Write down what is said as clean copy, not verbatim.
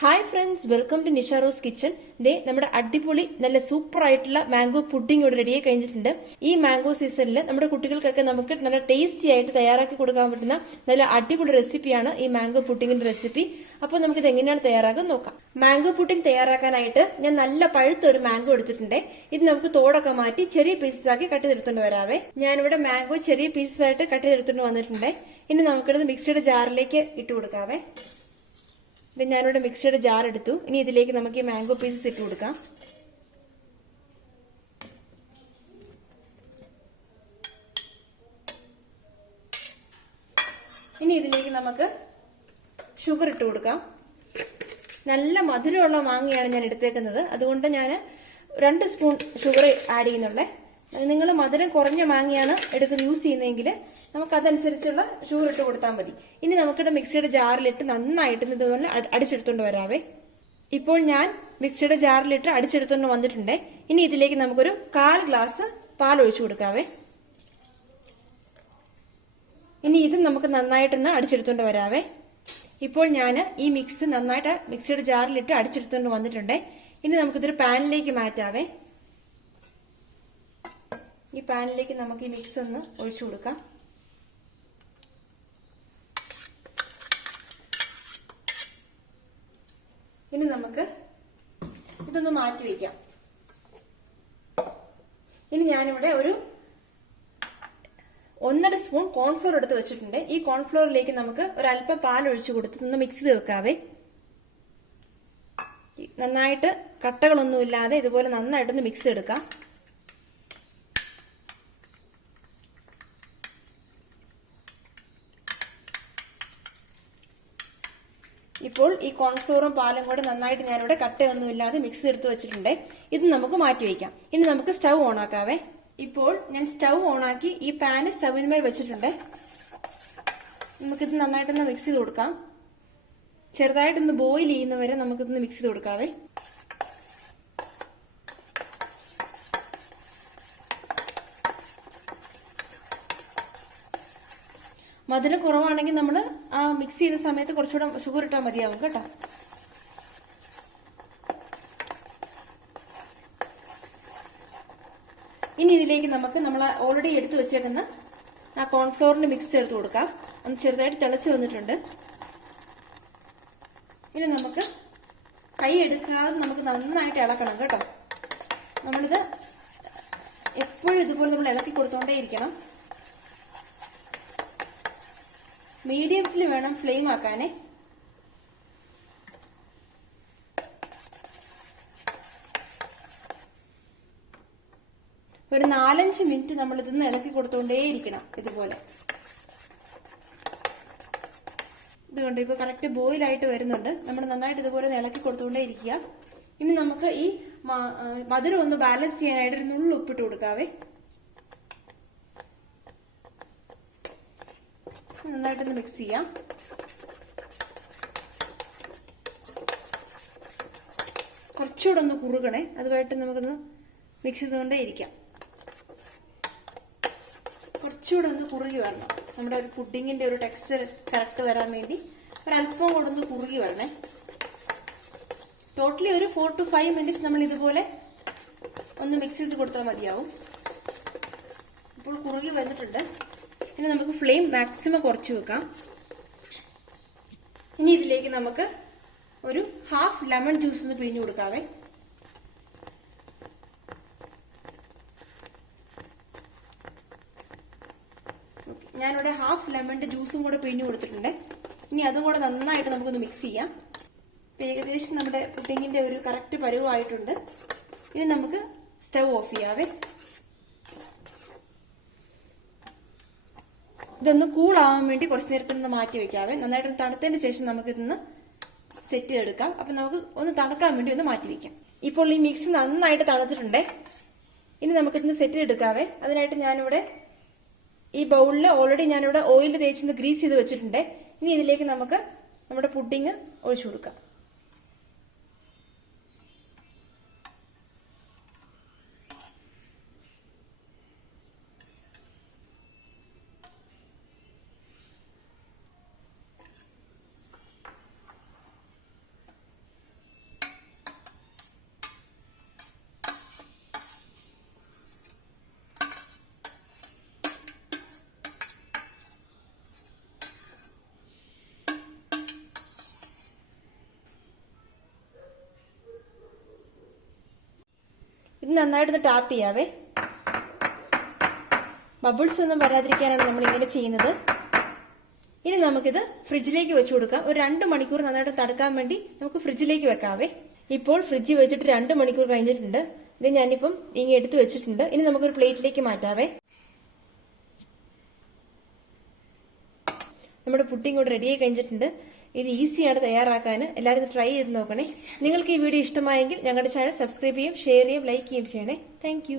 Hi friends, welcome to Nisha Rose kitchen. ദേ നമ്മുടെ അടിപൊളി നല്ല സൂപ്പർ ആയിട്ടുള്ള മാംഗോ പുഡിംഗ് ഇവിടെ റെഡിയായി കഴിഞ്ഞിട്ടുണ്ട്. ഈ മാംഗോ സീസണിൽ നമ്മുടെ കുട്ടികൾക്കൊക്കെ നമുക്ക് നല്ല ടേസ്റ്റി ആയിട്ട് തയ്യാറാക്കി കൊടുക്കാൻ പറ്റുന്ന നല്ല അടിപൊളി റെസിപ്പിയാണ് ഈ മാംഗോ പുഡിങ്ങിന്റെ റെസിപ്പി. അപ്പോൾ നമുക്ക് ഇത് എങ്ങനെയാണ് തയ്യാറാക്കാൻ നോക്കാം. മാംഗോ പുഡിംഗ് തയ്യാറാക്കാനായിട്ട് ഞാൻ നല്ല പഴുത്ത ഒരു മാംഗോ എടുത്തിട്ടുണ്ട്. ഇത് നമുക്ക് തോടൊക്കെ മാറ്റി ചെറിയ പീസസ് ആക്കി കട്ട് ചെയ്തെടുത്തോണ്ട് വരാവേ. ഞാനിവിടെ മാംഗോ ചെറിയ പീസസ് ആയിട്ട് കട്ട് ചെയ്തെടുത്തോണ്ട് വന്നിട്ടുണ്ട്. ഇനി നമുക്കിത് മിക്സിയുടെ ജാറിലേക്ക് ഇട്ട് കൊടുക്കാവേ. ഇത് ഞാനിവിടെ മിക്സിയുടെ ജാർ എടുത്തു. ഇനി ഇതിലേക്ക് നമുക്ക് ഈ മാംഗോ പീസസ് ഇട്ട് കൊടുക്കാം. ഇനി ഇതിലേക്ക് നമുക്ക് ഷുഗർ ഇട്ട് കൊടുക്കാം. നല്ല മധുരമുള്ള മാങ്ങയാണ് ഞാൻ എടുത്തേക്കുന്നത്, അതുകൊണ്ട് ഞാൻ 2 സ്പൂൺ ഷുഗർ ആഡ് ചെയ്യുന്നുള്ളേ. നിങ്ങൾ മധുരം കുറഞ്ഞ മാങ്ങയാണ് യൂസ് ചെയ്യുന്നതെങ്കിൽ നമുക്ക് അതനുസരിച്ചുള്ള ഷുഗർ ഇട്ട് കൊടുത്താൽ മതി. ഇനി നമുക്കിവിടെ മിക്സിയുടെ ജാറിലിട്ട് നന്നായിട്ട് ഇതുപോലെ അടിച്ചെടുത്തോണ്ട് വരാവേ. ഇപ്പോൾ ഞാൻ മിക്സിയുടെ ജാറിലിട്ട് അടിച്ചെടുത്തോണ്ട് വന്നിട്ടുണ്ട്. ഇനി ഇതിലേക്ക് നമുക്കൊരു 1/4 ഗ്ലാസ് പാൽ ഒഴിച്ചു കൊടുക്കാവേ. ഇനി ഇത് നമുക്ക് നന്നായിട്ടൊന്ന് അടിച്ചെടുത്തോണ്ട് വരാവേ. ഇപ്പോൾ ഞാൻ ഈ മിക്സ് നന്നായിട്ട് മിക്സിയുടെ ജാറിലിട്ട് അടിച്ചെടുത്തോണ്ട് വന്നിട്ടുണ്ട്. ഇനി നമുക്കിതൊരു പാനിലേക്ക് മാറ്റാവേ. ഈ പാനിലേക്ക് നമുക്ക് ഈ മിക്സ് ഒന്ന് ഒഴിച്ചു കൊടുക്കാം. ഇനി നമുക്ക് ഇതൊന്ന് മാറ്റി വയ്ക്കാം. ഇനി ഞാനിവിടെ ഒരു 1.5 സ്പൂൺ കോൺഫ്ലോർ എടുത്ത് വെച്ചിട്ടുണ്ട്. ഈ കോൺഫ്ലോറിലേക്ക് നമുക്ക് ഒരല്പം പാൽ ഒഴിച്ചു കൊടുത്ത് ഒന്ന് മിക്സ് ചെയ്ത് വെക്കാവേ. നന്നായിട്ട് കട്ടകളൊന്നുമില്ലാതെ ഇതുപോലെ നന്നായിട്ടൊന്ന് മിക്സ് എടുക്കാം. ഇപ്പോൾ ഈ കോൺഫ്ലോറും പാലും കൂടെ നന്നായിട്ട് ഞാനിവിടെ കട്ടയൊന്നുമില്ലാതെ മിക്സ് എടുത്ത് വെച്ചിട്ടുണ്ട്. ഇത് നമുക്ക് മാറ്റി വയ്ക്കാം. ഇനി നമുക്ക് സ്റ്റൗ ഓൺ ആക്കാവേ. ഇപ്പോൾ ഞാൻ സ്റ്റൗ ഓൺ ആക്കി ഈ പാന് സ്റ്റൗവിന്മേൽ വെച്ചിട്ടുണ്ട്. നമുക്കിത് നന്നായിട്ടൊന്ന് മിക്സ് ചെയ്ത് കൊടുക്കാം. ചെറുതായിട്ടൊന്ന് ബോയിൽ ചെയ്യുന്നവരെ നമുക്കിതൊന്ന് മിക്സ് ചെയ്ത് കൊടുക്കാവേ. മധുരം കുറവാണെങ്കിൽ നമ്മൾ ആ മിക്സ് ചെയ്യുന്ന സമയത്ത് കുറച്ചുകൂടെ ഷുഗർ ഇട്ടാൽ മതിയാവും കേട്ടോ. ഇനി ഇതിലേക്ക് നമുക്ക് നമ്മൾ ഓൾറെഡി എടുത്തു വെച്ചേക്കുന്ന ആ കോൺഫ്ലോറിന്റെ മിക്സ് ചേർത്ത് കൊടുക്കാം. ഒന്ന് ചെറുതായിട്ട് തിളച്ച് വന്നിട്ടുണ്ട്. ഇനി നമുക്ക് കൈ എടുക്കാതെ നമുക്ക് നന്നായിട്ട് ഇളക്കണം കേട്ടോ. നമ്മളിത് എപ്പോഴും ഇതുപോലെ നമ്മൾ ഇളക്കി കൊടുത്തോണ്ടേ ഇരിക്കണം. മീഡിയത്തിൽ വേണം ഫ്ലെയിം ആക്കാനേ. ഒരു 4-5 മിനിറ്റ് നമ്മൾ ഇതൊന്ന് ഇളക്കി കൊടുത്തോണ്ടേയിരിക്കണം ഇതുപോലെ. ഇതുകൊണ്ട് ഇപ്പൊ കറക്റ്റ് ബോയിൽ ആയിട്ട് വരുന്നുണ്ട്. നമ്മൾ നന്നായിട്ട് ഇതുപോലെ ഇളക്കി കൊടുത്തോണ്ടേ ഇരിക്കുക. ഇനി നമുക്ക് ഈ മധുരം ഒന്ന് ബാലൻസ് ചെയ്യാനായിട്ട് ഒരു നുള്ളു ഉപ്പിട്ട് കൊടുക്കാവേ. നന്നായിട്ടൊന്ന് മിക്സ് ചെയ്യാം. കുറച്ചുകൂടെ ഒന്ന് കുറുകണേ, അതുമായിട്ട് നമുക്കൊന്ന് മിക്സ് ചെയ്തുകൊണ്ടേ ഇരിക്കാം. കുറച്ചുകൂടെ ഒന്ന് കുറുകി വരണം. നമ്മുടെ ഒരു പുഡിങ്ങിന്റെ ഒരു ടെക്സ്ചർ കറക്റ്റ് വരാൻ വേണ്ടി ഒരല്പം കൂടെ ഒന്ന് കുറുകി വരണേ. ടോട്ടലി ഒരു 4 to 5 മിനിറ്റ്സ് നമ്മൾ ഇതുപോലെ ഒന്ന് മിക്സ് ചെയ്ത് കൊടുത്താൽ മതിയാവും. ഇപ്പോൾ കുറുകി വന്നിട്ടുണ്ട്. ഇനി നമുക്ക് ഫ്ലെയിം മാക്സിമം കുറച്ച് വെക്കാം. ഇനി ഇതിലേക്ക് നമുക്ക് ഒരു 1/2 ലെമൺ ജ്യൂസ് ഒന്ന് പിഴിഞ്ഞു കൊടുക്കാവേ. ഞാനിവിടെ 1/2 ലെമണിന്റെ ജ്യൂസും കൂടെ പിഴിഞ്ഞു കൊടുത്തിട്ടുണ്ട്. ഇനി അതും കൂടെ നന്നായിട്ട് നമുക്കൊന്ന് മിക്സ് ചെയ്യാം. ഏകദേശം നമ്മുടെ പുഡിങ്ങിന്റെ ഒരു കറക്റ്റ് പരുവമായിട്ടുണ്ട്. ഇനി നമുക്ക് സ്റ്റൗ ഓഫ് ചെയ്യാവേ. ഇതൊന്ന് കൂളാവാൻ വേണ്ടി കുറച്ച് നേരത്തിൽ മാറ്റി വെക്കാവേ. നന്നായിട്ട് തണുത്തതിന് ശേഷം നമുക്ക് ഇതൊന്ന് സെറ്റ് ചെയ്തെടുക്കാം. അപ്പൊ നമുക്ക് ഒന്ന് തണുക്കാൻ വേണ്ടി ഒന്ന് മാറ്റി വെക്കാം. ഇപ്പോൾ ഈ മിക്സ് നന്നായിട്ട് തണുത്തിട്ടുണ്ട്. ഇനി നമുക്കിതൊന്ന് സെറ്റ് ചെയ്തെടുക്കാവേ. അതിനായിട്ട് ഞാനിവിടെ ഈ ബൗളിൽ ഓൾറെഡി ഞാനിവിടെ ഓയിൽ തേച്ചൊന്ന് ഗ്രീസ് ചെയ്ത് വെച്ചിട്ടുണ്ട്. ഇനി ഇതിലേക്ക് നമുക്ക് നമ്മുടെ പുഡിങ് ഒഴിച്ചു കൊടുക്കാം. നന്നായിട്ടൊന്ന് ടാപ്പ് ചെയ്യാവേ. ബബിൾസ് ഒന്നും വരാതിരിക്കാനാണ് നമ്മൾ ഇങ്ങനെ ചെയ്യുന്നത്. ഇനി നമുക്കിത് ഫ്രിഡ്ജിലേക്ക് വെച്ചു കൊടുക്കാം. ഒരു 2 മണിക്കൂർ നന്നായിട്ട് തണുക്കാൻ വേണ്ടി നമുക്ക് ഫ്രിഡ്ജിലേക്ക് വെക്കാവേ. ഇപ്പോൾ ഫ്രിഡ്ജിൽ വെച്ചിട്ട് 2 മണിക്കൂർ കഴിഞ്ഞിട്ടുണ്ട്. ഇത് ഞാനിപ്പം ഇങ്ങനെ എടുത്ത് വെച്ചിട്ടുണ്ട്. ഇനി നമുക്കൊരു പ്ലേറ്റിലേക്ക് മാറ്റാവേ. നമ്മുടെ പുഡിംഗ് കൂടെ റെഡിയായി കഴിഞ്ഞിട്ടുണ്ട്. ഇത് ഈസിയാണ് തയ്യാറാക്കാൻ. എല്ലാവരും ഇത് ട്രൈ ചെയ്ത് നോക്കണേ. നിങ്ങൾക്ക് ഈ വീഡിയോ ഇഷ്ടമായെങ്കിൽ ഞങ്ങളുടെ ചാനൽ സബ്സ്ക്രൈബ് ചെയ്യും, ഷെയർ ചെയ്യും, ലൈക്ക് ചെയ്യും ചെയ്യണേ. താങ്ക്